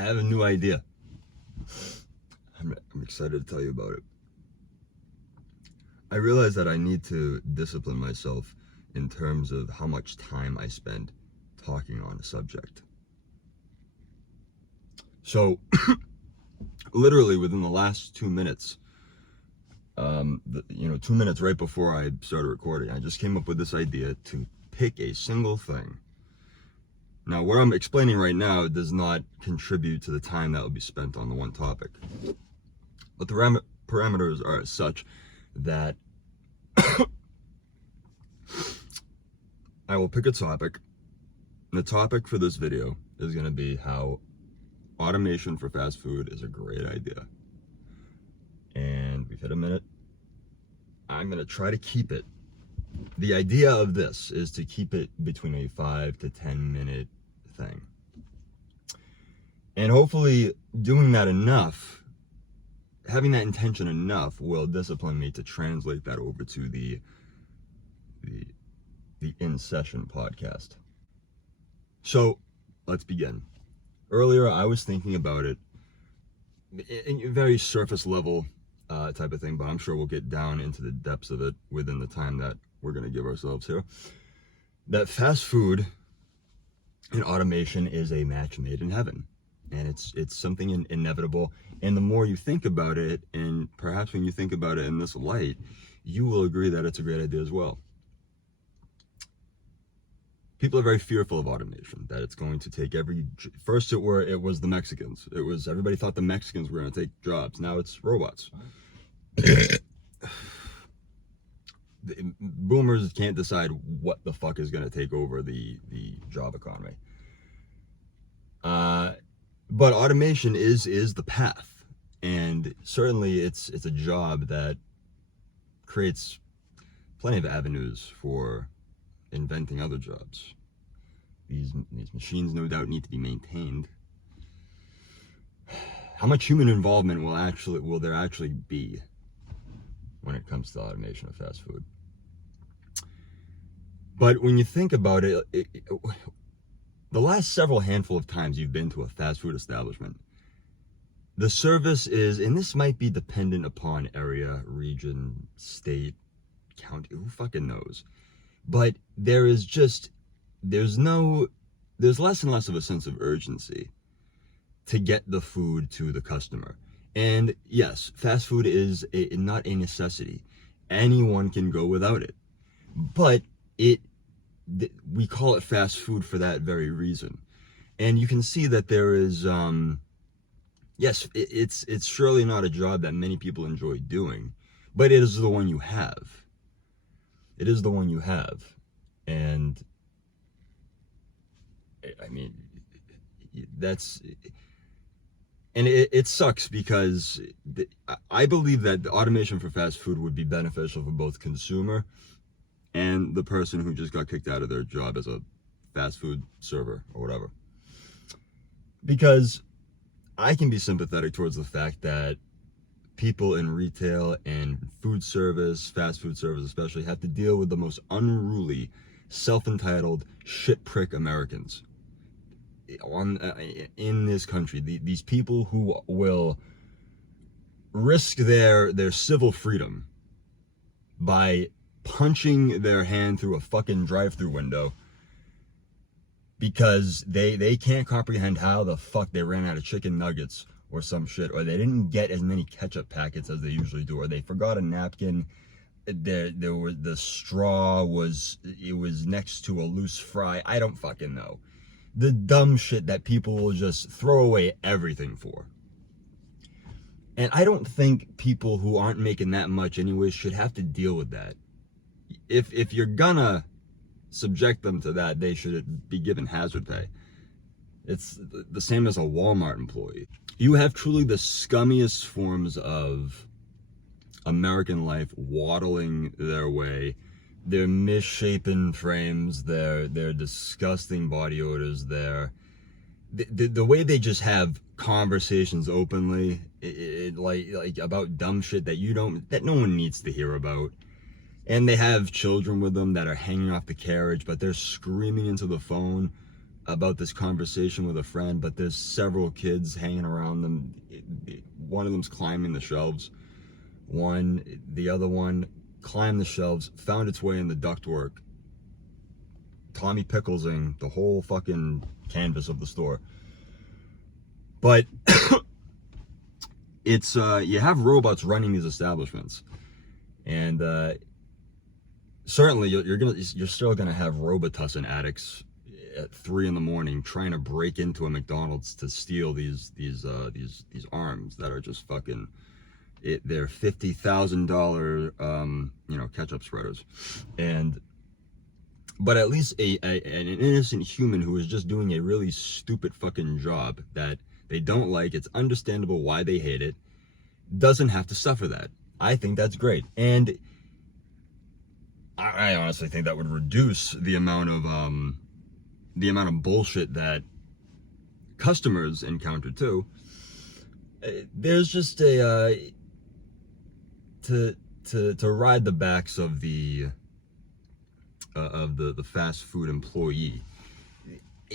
have a new idea. I'm excited to tell you about it. I realize that I need to discipline myself in terms of how much time I spend talking on a subject. So, literally within the last 2 minutes, 2 minutes right before I started recording, I just came up with this idea to pick a single thing. Now, what I'm explaining right now does not contribute to the time that will be spent on the one topic. But the parameters are such that I will pick a topic. And the topic for this video is going to be how automation for fast food is a great idea. And we've hit a minute. I'm going to try to keep it. The idea of this is to keep it between a 5 to 10 minute thing. And hopefully doing that enough, having that intention enough, will discipline me to translate that over to the In Session podcast. So let's begin. Earlier, I was thinking about it in a very surface level type of thing, but I'm sure we'll get down into the depths of it within the time that we're going to give ourselves here. That fast food and automation is a match made in heaven, and it's something inevitable. And the more you think about it, and perhaps when you think about it in this light, you will agree that it's a great idea as well. People are very fearful of automation, that it's going to take first it was the Mexicans. Everybody thought the Mexicans were going to take jobs. Now it's robots. Boomers can't decide what the fuck is going to take over the job economy. But automation is the path, and certainly it's a job that creates plenty of avenues for inventing other jobs. These machines no doubt need to be maintained. How much human involvement will there actually be when it comes to automation of fast food? But when you think about it, the last several handful of times you've been to a fast food establishment, the service is, and this might be dependent upon area, region, state, county, who fucking knows, but there's less and less of a sense of urgency to get the food to the customer. And yes, fast food is not a necessity. Anyone can go without it. But we call it fast food for that very reason. And you can see that there is, yes, it's surely not a job that many people enjoy doing, but it is the one you have. It is the one you have. And I mean, it sucks because I believe that the automation for fast food would be beneficial for both consumer and the person who just got kicked out of their job as a fast food server or whatever. Because I can be sympathetic towards the fact that people in retail and food service, fast food service especially, have to deal with the most unruly, self-entitled shit prick Americans in this country. These people who will risk their civil freedom by punching their hand through a fucking drive-through window because they can't comprehend how the fuck they ran out of chicken nuggets or some shit, or they didn't get as many ketchup packets as they usually do, or they forgot a napkin. The straw was next to a loose fry. I don't fucking know. The dumb shit that people will just throw away everything for. And I don't think people who aren't making that much anyways should have to deal with that. If you're gonna subject them to that, they should be given hazard pay. It's the same as a Walmart employee. You have truly the scummiest forms of American life waddling their way. Their misshapen frames, their disgusting body odors, the way they just have conversations openly, like about dumb shit that no one needs to hear about. And they have children with them that are hanging off the carriage, but they're screaming into the phone about this conversation with a friend, but there's several kids hanging around them. One of them's climbing the shelves. The other one climbed the shelves, found its way in the ductwork, Tommy Picklesing the whole fucking canvas of the store. But it's you have robots running these establishments, and certainly you're still gonna have Robitussin addicts at 3 a.m. trying to break into a McDonald's to steal these arms that are just fucking. They're $50,000 ketchup spreaders, but at least an innocent human who is just doing a really stupid fucking job that they don't like, it's understandable why they hate it, doesn't have to suffer that. I think that's great, and I honestly think that would reduce the amount of bullshit that customers encounter too. There's just a to ride the backs of the fast food employee.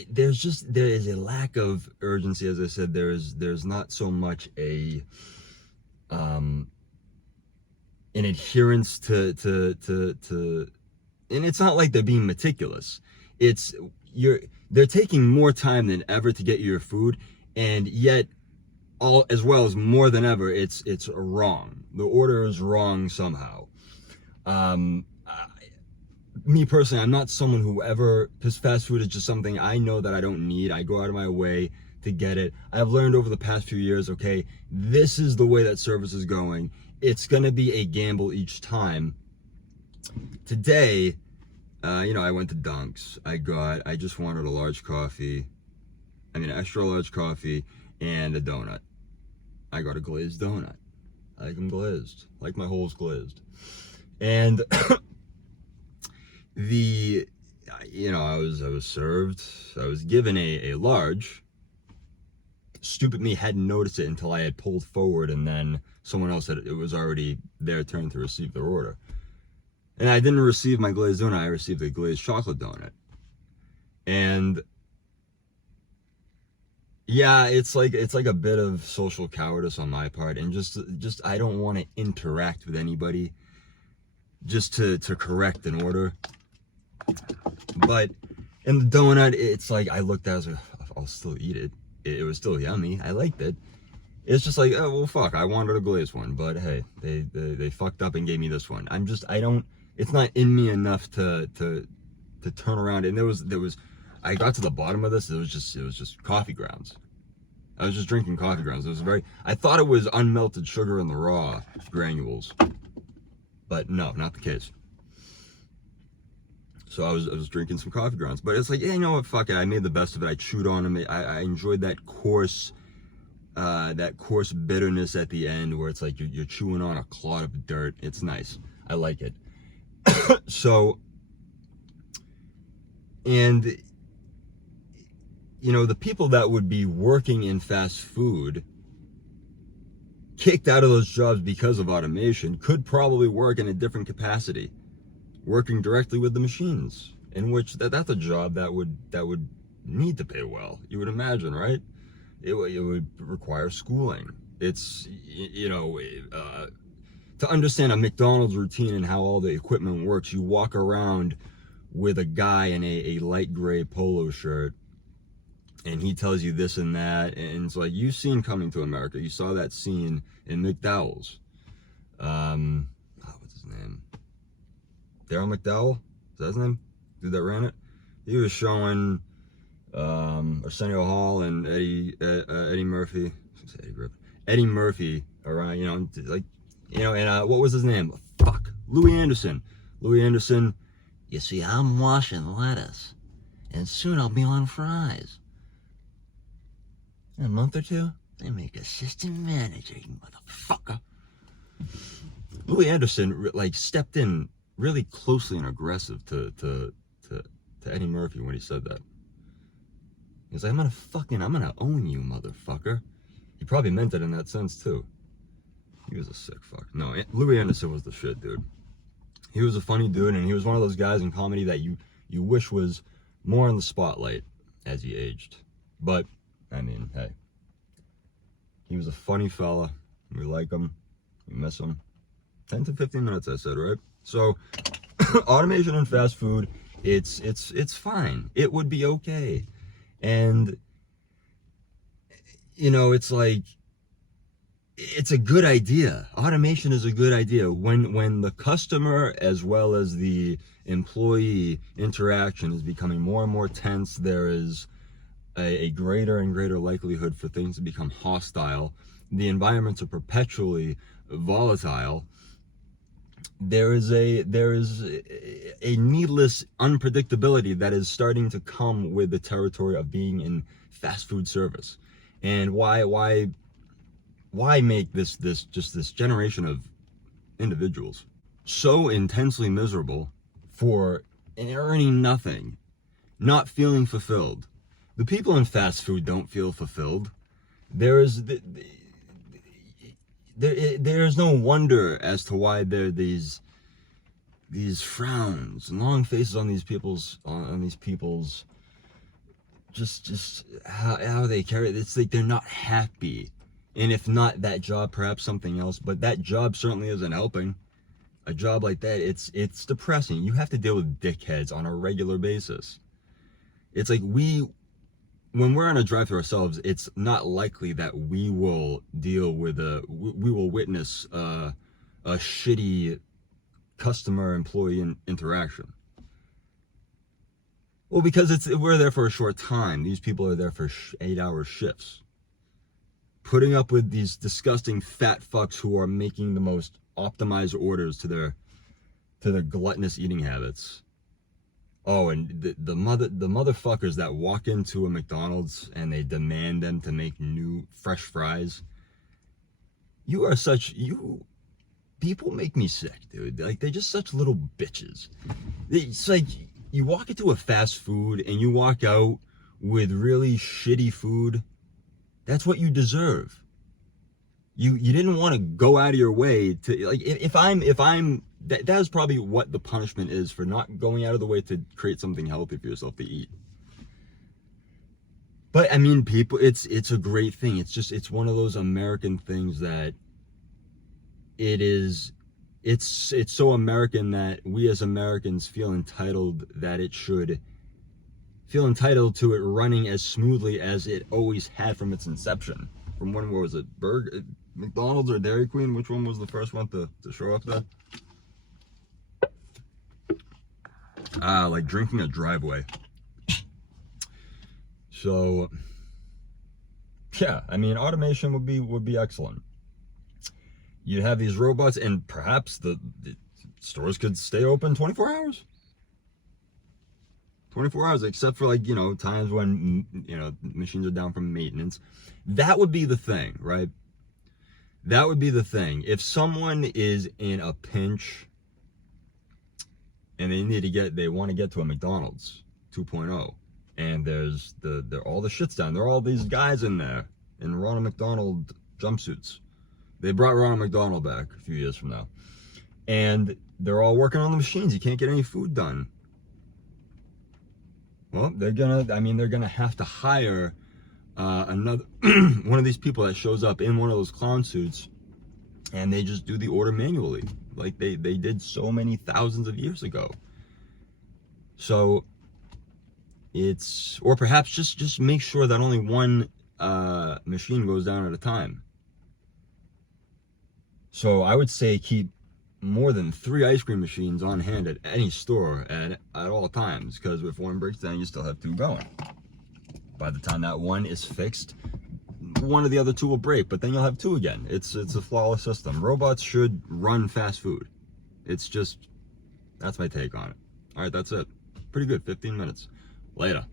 There is a lack of urgency. As I said, there's not so much an adherence to and it's not like they're being meticulous. They're taking more time than ever to get your food, and yet as well as more than ever, it's wrong. The order is wrong somehow. Me personally, I'm not someone who because fast food is just something I know that I don't need. I go out of my way to get it. I've learned over the past few years, okay, this is the way that service is going. It's gonna be a gamble each time. Today, I went to Dunk's. I just wanted a large coffee. An extra large coffee and a donut. I got a glazed donut. I like them glazed. I like my holes glazed. And I was served. I was given a large. Stupid me hadn't noticed it until I had pulled forward, and then someone else said it was already their turn to receive their order. And I didn't receive my glazed donut. I received a glazed chocolate donut. And yeah, it's like a bit of social cowardice on my part, and just I don't want to interact with anybody just to correct an order. But in the donut, it's like I looked at it, I was like, I'll still eat it. It was still yummy. I liked it. It's just like, oh well, fuck. I wanted a glazed one, but hey, they fucked up and gave me this one. It's not in me enough to turn around. And there was. I got to the bottom of this. It was just coffee grounds. I was just drinking coffee grounds. I thought it was unmelted sugar in the raw granules, but no, not the case. So I was drinking some coffee grounds, but it's like, yeah, you know what? Fuck it. I made the best of it. I chewed on them. I enjoyed that coarse bitterness at the end, where it's like you're chewing on a clod of dirt. It's nice. I like it. So, and the people that would be working in fast food, kicked out of those jobs because of automation, could probably work in a different capacity, working directly with the machines, in which that's a job that would need to pay well. You would imagine, right? It would require schooling. It's, to understand a McDonald's routine and how all the equipment works, you walk around with a guy in a light gray polo shirt, and he tells you this and that, and it's like, you've seen Coming to America. You saw that scene in McDowell's. What's his name? Darryl McDowell? Is that his name? Dude that ran it? He was showing Arsenio Hall and Eddie Murphy. Eddie Murphy around, and what was his name? Fuck. Louis Anderson. You see, I'm washing lettuce, and soon I'll be on fries. In a month or two, they make assistant manager, you motherfucker. Louis Anderson stepped in really closely and aggressive to Eddie Murphy when he said that. He was like, I'm gonna own you, motherfucker. He probably meant it in that sense too. He was a sick fuck. No, Louis Anderson was the shit, dude. He was a funny dude, and he was one of those guys in comedy that you wish was more in the spotlight. as he aged. But I mean, hey, he was a funny fella. We like him. We miss him. 10 to 15 minutes, I said, right? So automation in fast food, it's fine. It would be okay. And you know, it's like, it's a good idea. Automation is a good idea when the customer as well as the employee interaction is becoming more and more tense. There is a greater and greater likelihood for things to become hostile. The environments are perpetually volatile. There is a needless unpredictability that is starting to come with the territory of being in fast food service. And why make this generation of individuals so intensely miserable for earning nothing, not feeling fulfilled? The people in fast food don't feel fulfilled. There is no wonder as to why there are these frowns and long faces on these people's just how they carry it. It's like they're not happy. And if not that job, perhaps something else, but that job certainly isn't helping. A job like that, it's depressing. You have to deal with dickheads on a regular basis. It's like when we're on a drive through ourselves, it's not likely that we will witness a shitty customer employee interaction. Well, because we're there for a short time. These people are there for 8-hour shifts, putting up with these disgusting fat fucks who are making the most optimized orders to their gluttonous eating habits. Oh, and the motherfuckers that walk into a McDonald's and they demand them to make new fresh fries. People make me sick, dude. Like, they're just such little bitches. It's like you walk into a fast food and you walk out with really shitty food. That's what you deserve. You didn't want to go out of your way to, like, if I'm that is probably what the punishment is for not going out of the way to create something healthy for yourself to eat. But I mean, people, it's a great thing. It's one of those American things that it's so American that we as Americans feel entitled to it running as smoothly as it always had from its inception. From when, what was it, McDonald's or Dairy Queen? Which one was the first one to show up there? Like drinking a driveway. So yeah, I mean, automation would be excellent. You'd have these robots, and perhaps the stores could stay open 24 hours. 24 hours, except for, like, you know, times when, you know, machines are down from maintenance. That would be the thing, right? That would be the thing. If someone is in a pinch and they want to get to a McDonald's 2.0, and there's all the shit's down. There are all these guys in there in Ronald McDonald jumpsuits. They brought Ronald McDonald back a few years from now, and they're all working on the machines. You can't get any food done. Well, they're gonna have to hire another one of these people that shows up in one of those clown suits, and they just do the order manually, like they did so many thousands of years ago. So or perhaps just make sure that only one machine goes down at a time. So I would say keep more than 3 ice cream machines on hand at any store at all times, because if one breaks down, you still have 2 going. By the time that one is fixed, one of the other 2 will break, but then you'll have 2 again. It's a flawless system. Robots should run fast food. That's my take on it. All right, that's it. Pretty good, 15 minutes. Later.